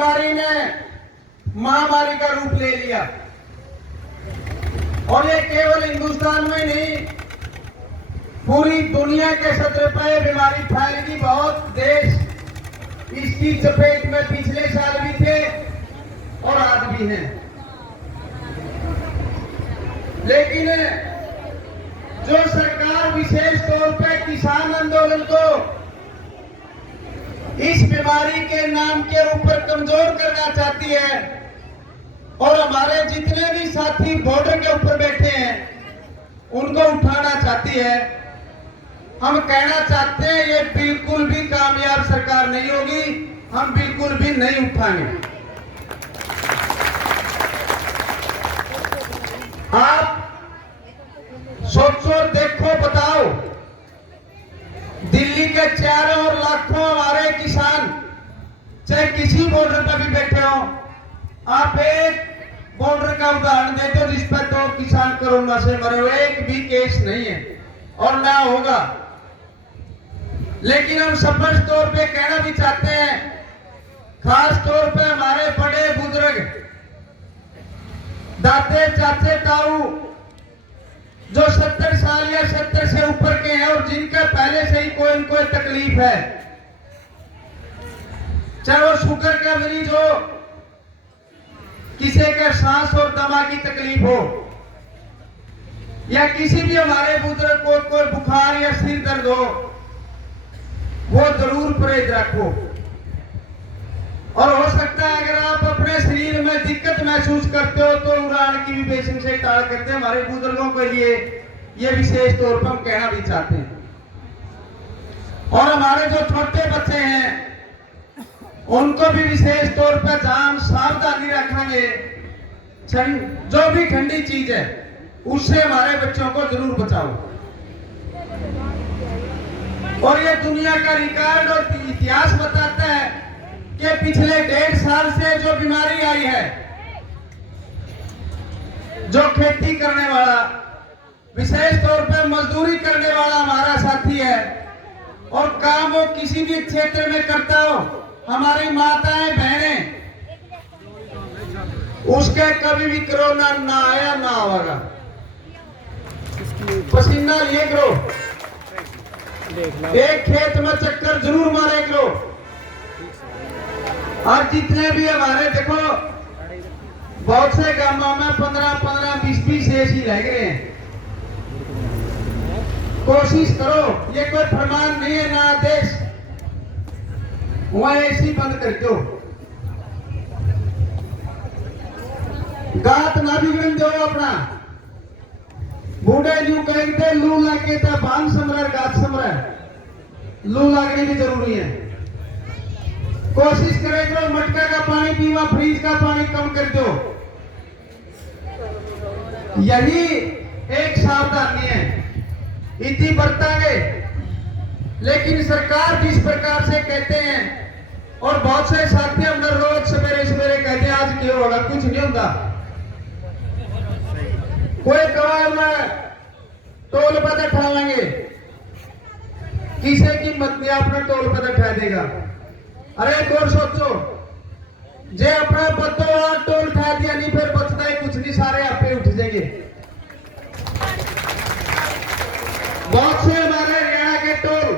बीमारी ने महामारी का रूप ले लिया और ये केवल हिंदुस्तान में नहीं, पूरी दुनिया के सतह पर यह बीमारी फैलेगी। बहुत देश इसकी चपेट में पिछले साल भी थे और आज भी हैं। लेकिन जो सरकार विशेष तौर पर किसान आंदोलन को इस बीमारी के नाम के ऊपर कमजोर करना चाहती है और हमारे जितने भी साथी बॉर्डर के ऊपर बैठे हैं उनको उठाना चाहती है, हम कहना चाहते हैं ये बिल्कुल भी कामयाब सरकार नहीं होगी, हम बिल्कुल भी नहीं उठाएंगे। आप सोचो, देखो, बताओ, दिल्ली के चारों और लाखों हमारे किसान चाहे किसी बॉर्डर पर भी बैठे हो, आप एक बॉर्डर का उदाहरण दे दो जिस पर तो किसान कोरोना से मरे हुए एक भी केस नहीं है और ना होगा। लेकिन हम स्पष्ट तौर पे कहना भी चाहते हैं, खास तौर पे हमारे बड़े बुजुर्ग, दादे, चाचे, ताऊ जो 70 साल या 70 से ऊपर के हैं और जिनका पहले से ही कोई न कोई तकलीफ है, चाहे वो शुगर का मरीज हो, किसी के सांस और दमा की तकलीफ हो, या किसी भी हमारे बुजुर्ग को कोई बुखार या सिर दर्द हो, वो जरूर परहेज रखो। और हो सकता है अगर आप अपने शरीर में दिक्कत महसूस करते हो तो उड़ान की भी बेसिक से टाल करते हैं। हमारे बुजुर्गों के लिए ये विशेष तौर पर हम कहना भी चाहते हैं। और हमारे जो छोटे बच्चे हैं उनको भी विशेष तौर पर जान सावधानी रखेंगे, जो भी ठंडी चीज है उससे हमारे बच्चों को जरूर बचाओ। और ये दुनिया का रिकॉर्ड और इतिहास बताता है कि पिछले 1.5 साल से जो बीमारी आई है, जो खेती करने वाला, विशेष तौर पर मजदूरी करने वाला हमारा साथी है और काम वो किसी भी क्षेत्र में करता हो, हमारी माताएं, बहनें, उसके कभी भी कोरोना ना आया ना होगा। पसीना लिए करो, एक खेत में चक्कर जरूर मारे करो। और जितने भी हमारे देखो बहुत से गांवों में 15-15, 20-20 एसी लग रहे हैं। कोशिश करो, ये कोई फरमान नहीं है ना आदेश, वहां एसी बंद कर दो, गात ना बिगड़न दो अपना। बूढ़े यूं कहते लू लगे तो बांग समर गात समर, लू लगनी भी जरूरी है। कोशिश करे जो मटका का पानी पीवा, फ्रीज का पानी कम कर दो, यही एक सावधानी है। इतनी बरतांगे, लेकिन सरकार जिस प्रकार से कहते हैं और बहुत से साथी हम रोज सवेरे सवेरे कहते हैं आज क्यों होगा, कुछ नहीं होगा। कोई कवा टोल पर उठाएंगे, किसी की मत नहीं अपना टोल पर उठा देगा। अरे एक और सोचो, जे अपना बदो टोल उठा दिया नहीं फिर बचता ही कुछ नहीं, सारे आपे उठ जाएंगे। बहुत से हमारे हरियाणा के टोल,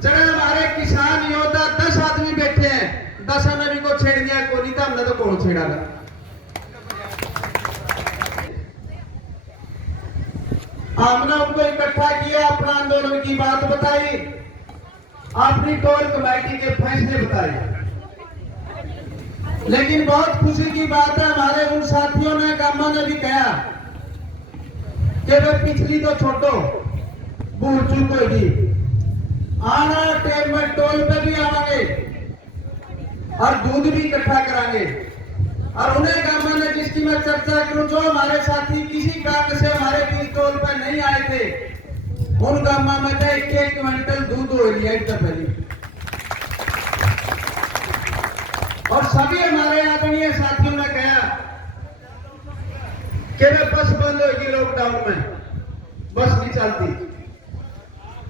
जरा हमारे किसान योद्धा 10 आदमी बैठे हैं, 10 में भी को छेड़ दिया को नहीं था, हमने तो कौन छेड़ा था। हमने उनको इकट्ठा किया, अपना आंदोलन की बात बताई, अपनी टोल कमेटी के फैसले बताए। लेकिन बहुत खुशी की बात है, हमारे उन साथियों ने, गामा ने भी कहा कि वे पिछली तो छोटो भूल चुको जी, आना टाइम में टोल पे भी आवांगे और दूध भी इकट्ठा करांगे। और उन्हें गामा ने जिसकी मैं चर्चा करूं, जो हमारे साथी किसी कारण से हमारे बीच टोल पर नहीं आए थे, उन गामा में तो 1 क्विंटल दूध हो लिया पहले। और सभी हमारे आदरणीय साथियों ने कहा कि वे बस बंद होगी लॉकडाउन में, बस नहीं चलती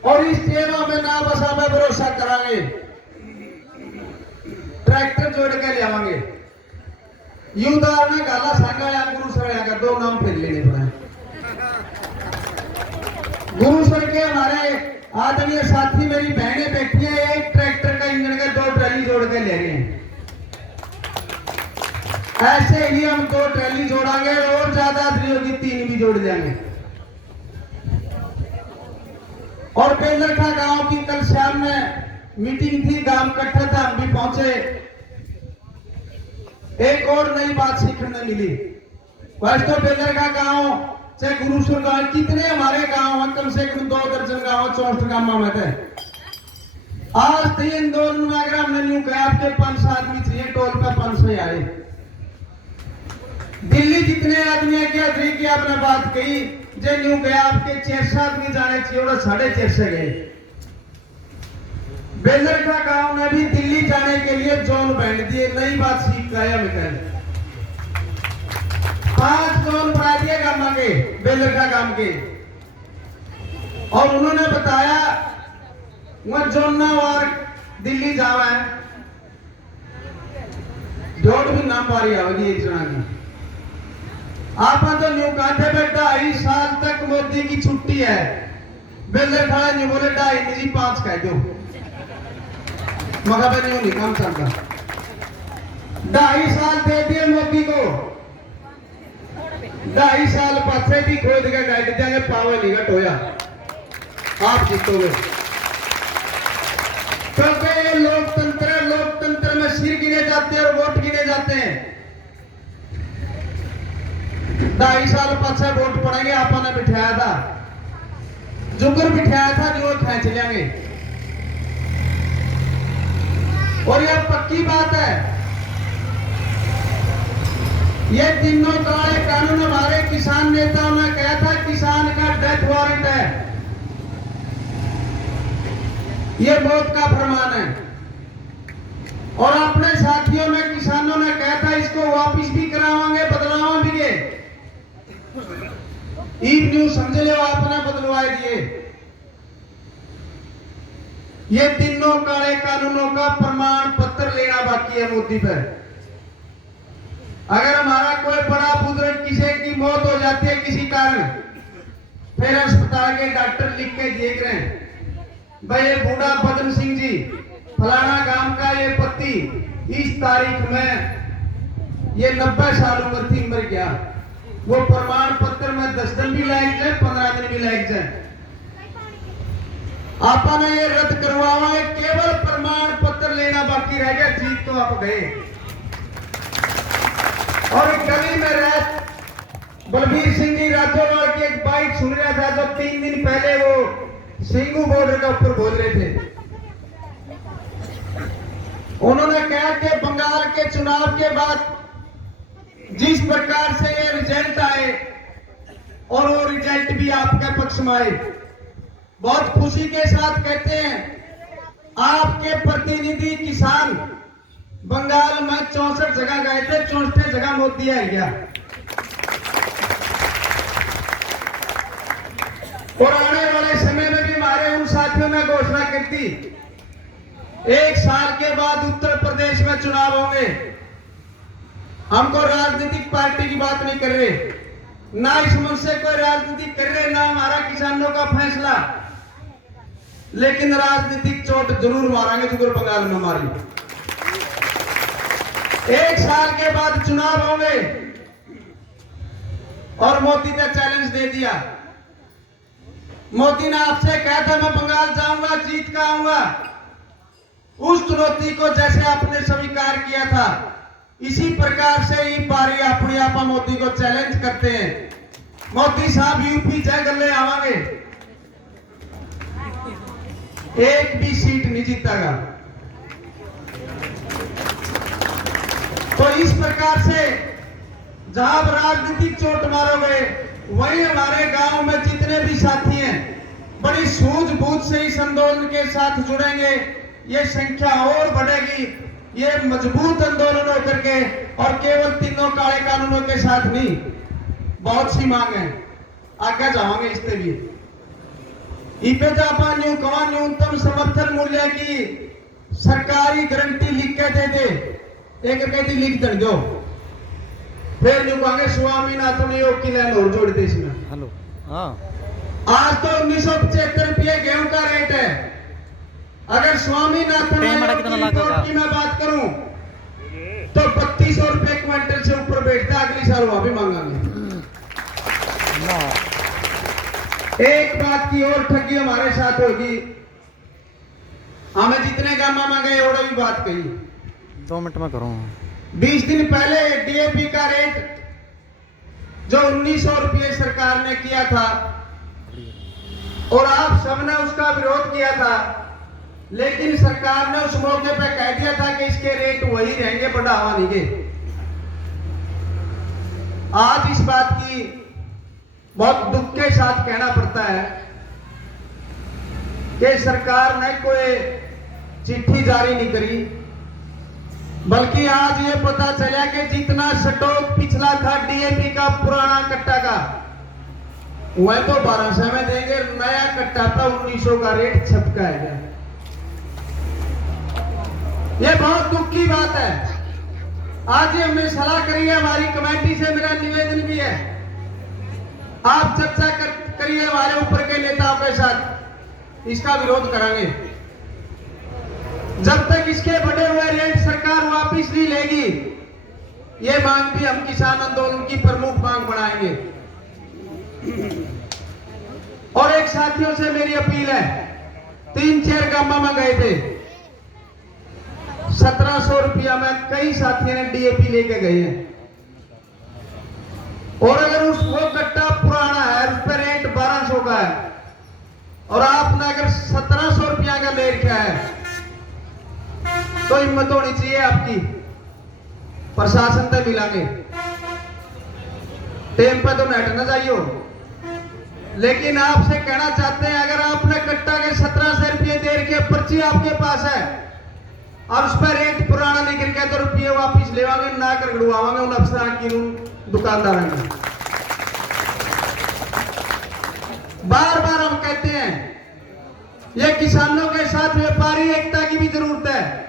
और इस ट्रेनों में ना बसा में भरोसा करांगे। ट्रैक्टर जोड़ के ले आवांगे। यूदार ने गाला सांगा गुरु सर का 2 नाम फिर लेने पड़े। गुरु सर के हमारे आदरणीय साथी मेरी बहनें बैठी है, एक ट्रैक्टर का इंजन के 2 ट्रैली जोड़ के ले रहे हैं। ऐसे ही हम 2 ट्रैली जोड़ांगे और ज्यादा होगी 3 भी जोड़ देंगे। और बेलरखा गांव की कल शाम में मीटिंग थी, गांव इकट्ठा था, हम भी पहुंचे। एक और नई बात सीखने मिली। वैसे तो बेलरखा गांव चाहे गुरुसर गांव, कितने हमारे गांव हैं, कम से कम 2 दर्जन गांव 64 गांव में थे। आज 3 दोनों में अगर हमने न्यू कहा आपके 5 आदमी चाहिए, टोल का 500 आए। दिल्ली जितने आदमी है क्या थी कि आपने बात कही जे न्यू गया आपके 400 आदमी जाने चाहिए और 450 गए। बेलरखा गांव ने भी दिल्ली जाने के लिए जोन बांध दिए। नई बात सीख गया मित्र, 5 जोन बना दिए गांव के, बेलरखा गांव के। और उन्होंने बताया वह जोना वार दिल्ली जावा है, जोड़ भी नाम पारी आवेगी एक जना की। आप तो न्यू कहते बेटा 2.5 साल तक मोदी की छुट्टी है। बेलरखा न्यू बोले 2.5 नहीं 5 कह दो, मगर न्यू नहीं काम चलता। 2.5 साल दे दिए मोदी को, 2.5 साल पासे भी खोद के गाइड देंगे, पावर निकट होया आप जीतोगे। क्योंकि लोकतंत्र में सिर गिने जाते हैं और वोट गिने जाते हैं। 2.5 साल पाछे वोट पड़ेंगे, आपने बिठाया था, जुगर बिठाया था, जो खींच लेंगे। और यह पक्की बात है, ये तीनों काले कानून हमारे किसान नेताओं ने कहा था किसान का डेथ वारंट है, ये मौत का फरमान है। और अपने साथियों ने किसानों ने कहा था इसको वापिस भी करावांगे, बदलावा भी गए। ईब न्यूज समझ लो आपने बदलवाए दिए। ये तीनों काले कानूनों का प्रमाण पत्र लेना बाकी है मोदी पर। अगर हमारा कोई बड़ा बुजुर्ग किसी की मौत हो जाती है किसी कारण, फिर अस्पताल के डॉक्टर लिख के देख रहे हैं भाई ये बूढ़ा बदन सिंह जी फलाना गांव का ये पति इस तारीख में ये 90 साल उम्र थी, मर गया। वो प्रमाण पत्र में 10 दिन भी लायक जाए, 15 दिन भी लायक जाए। आपने ये रद्द करवावा है, केवल प्रमाण पत्र लेना बाकी रह गया, जीत तो आप गए। और गली में रात बलबीर सिंह जी राजोवाल की एक बाइट सुन रहा था, जो 3 दिन पहले वो सिंगू बॉर्डर के ऊपर बोल रहे थे। उन्होंने कहा कि बंगाल के चुनाव के बाद जिस प्रकार से ये रिजल्ट आए और वो रिजल्ट भी आपके पक्ष में आए, बहुत खुशी के साथ कहते हैं आपके प्रतिनिधि किसान बंगाल में 64 जगह गए थे, 64 जगह मोदी आ गया। और आने वाले समय में भी हमारे उन साथियों ने घोषणा की थी 1 साल के बाद उत्तर प्रदेश में चुनाव होंगे। हमको राजनीतिक पार्टी की बात नहीं कर रहे, ना इस मन से कोई राजनीति कर रहे, ना हमारा किसानों का फैसला, लेकिन राजनीतिक चोट जरूर मारेंगे जो बंगाल में मारी। 1 साल के बाद चुनाव होंगे और मोदी ने चैलेंज दे दिया। मोदी ने आपसे कहा था मैं बंगाल जाऊंगा, जीत कर आऊंगा। उस चुनौती को जैसे आपने स्वीकार किया था, इसी प्रकार से ही पारी अपने आप मोदी को चैलेंज करते हैं। मोदी साहब यूपी जय गले आवांगे, एक भी सीट नहीं जीतेगा। तो इस प्रकार से जहां राजनीतिक चोट मारोगे, वही हमारे गांव में जितने भी साथी हैं बड़ी सूझबूझ से इस आंदोलन के साथ जुड़ेंगे। ये संख्या और बढ़ेगी, ये मजबूत आंदोलन होकर के, और केवल तीनों काले कानूनों के साथ नहीं, बहुत सी मांग है, आगे जाओगे इससे भी। न्यूनतम समर्थन मूल्य की सरकारी गारंटी लिख के दे दे, एक कहती लिख दे दो, फिर जो कहेंगे स्वामीनाथन योग की लाइन और जोड़ दे इसमें। हेलो हाँ, आज तो 1975 रुपये गेहूं का रेट है। अगर स्वामीनाथन आयोग की रिपोर्ट की मैं बात करूं तो 3200 रुपये क्विंटल से ऊपर बैठता, अगली साल वहां भी मांगांगे। एक बात की और ठगी हमारे साथ होगी, हमें जितने गामा मांगे और भी बात कही। 2 मिनट में करूँ। 20 दिन पहले डीएपी का रेट जो 1900 रुपये सरकार ने किया था और आप सबने उसका विरोध किया था, लेकिन सरकार ने उस मौके पे कह दिया था कि इसके रेट वही रहेंगे, बढ़ावा नहीं गए। आज इस बात की बहुत दुख के साथ कहना पड़ता है कि सरकार ने कोई चिट्ठी जारी नहीं करी, बल्कि आज ये पता चला कि जितना स्टॉक पिछला था डीएपी का पुराना कट्टा का, वह तो 1200 में देंगे, नया कट्टा था 1900 का रेट छपका है। ये बहुत दुख की बात है। आज ये हमने सलाह करी है, हमारी कमेटी से मेरा निवेदन भी है, आप चर्चा करिए हमारे ऊपर के नेताओं के साथ, इसका विरोध करांगे। जब तक इसके बढ़े हुए रेट सरकार वापिस नहीं लेगी, ये मांग भी हम किसान आंदोलन की प्रमुख मांग बनाएंगे। और एक साथियों से मेरी अपील है, 3-4 गांव में गए थे, 1700 रुपया में कई साथियों ने डीएपी लेके गए हैं, और अगर उस वो कट्टा पुराना है, उस पर रेट 1200 का है, और आपने अगर 1700 रुपया का ले रखा है, तो हिम्मत होनी चाहिए आपकी, प्रशासन तक मिलांगे। टेम पे तो नेट न जाइयो, लेकिन आपसे कहना चाहते हैं, अगर आपने कट्टा के 1700 रुपये दे रखे, पर्ची आपके पास है और उस पर रेट पुराना लिख रखा है, तो रुपये वापिस लेवांगे, ना कर गड़वावांगे उन अफसर की, उन दुकानदार की। बार बार हम कहते हैं, ये किसानों के साथ व्यापारी एकता की भी जरूरत है,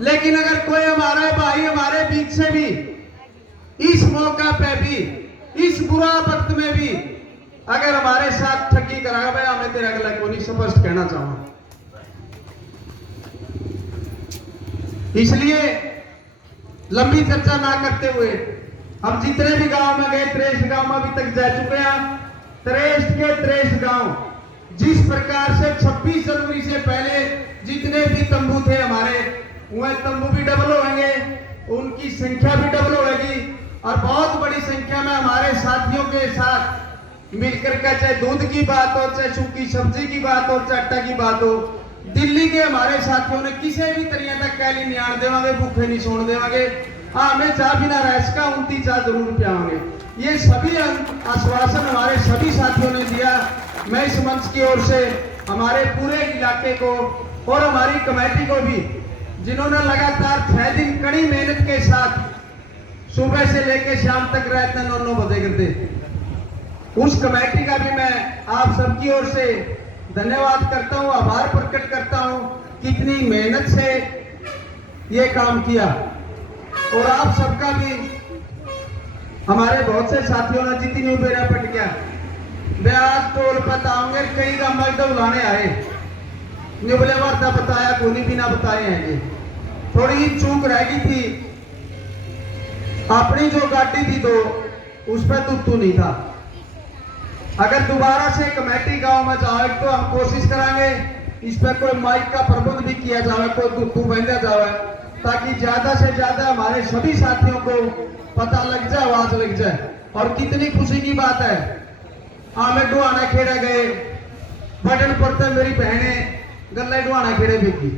लेकिन अगर कोई हमारे भाई हमारे बीच से भी इस मौका पे भी, इस बुरा वक्त में भी अगर हमारे साथ ठगी कराएगा, भाई हमें तेरा अगला को नहीं, स्पष्ट कहना चाहूंगा। इसलिए लंबी चर्चा ना करते हुए हम जितने भी गांव में गए, 63 गांव में अभी तक जा चुके हैं, 63 के 63 गांव, जिस प्रकार से 26 जनवरी से पहले जितने भी तंबू थे हमारे, वह तंबू भी डबल होंगे, उनकी संख्या भी डबल होगी, और बहुत बड़ी संख्या में हमारे साथियों के साथ मिलकर का, चाहे दूध की बात हो, चाहे सूखी सब्जी की बात हो, चाहे आटा की बात हो, दिल्ली के हमारे साथियों ने किसी भी तरह तक कैली नहीं आन देवांगे, भूखे नहीं सोने देवांगे, हाँ हमें चाह बिना रैस का 29 चाह जरूर पियावांगे। ये सभी आश्वासन हमारे सभी साथियों ने दिया। मैं इस मंच की ओर से हमारे पूरे इलाके को और हमारी कमेटी को भी, जिन्होंने लगातार 6 दिन कड़ी मेहनत के साथ सुबह से लेकर शाम तक रहते 9-9 बजे करते, उस कमेटी का भी मैं आप सबकी ओर से धन्यवाद करता हूं, आभार प्रकट करता हूं, कितनी मेहनत से ये काम किया। और आप सबका भी, हमारे बहुत से साथियों ने जितनी बेरा पट गया, मैं आज टोल बताऊंगे, कई गांव तो बुलाने आए, बोले वार्ता बताया, कोई भी ना बताए हैं। ये थोड़ी चूक रह गई थी, अपनी जो गाड़ी थी तो उस पर तुत्तू नहीं था। अगर दोबारा से कमेटी गांव में जाए तो हम कोशिश करांगे, इस पर कोई माइक का प्रबंध भी किया जाए, कोई तुत्तू बंधा जाए, ताकि ज्यादा से ज्यादा हमारे सभी साथियों को पता लग जाए, आवाज लग जाए। और कितनी खुशी की बात है, हमें डुआना खेड़ा गए, बटन पड़ते मेरी बहने गले डुआना खेड़े भी की,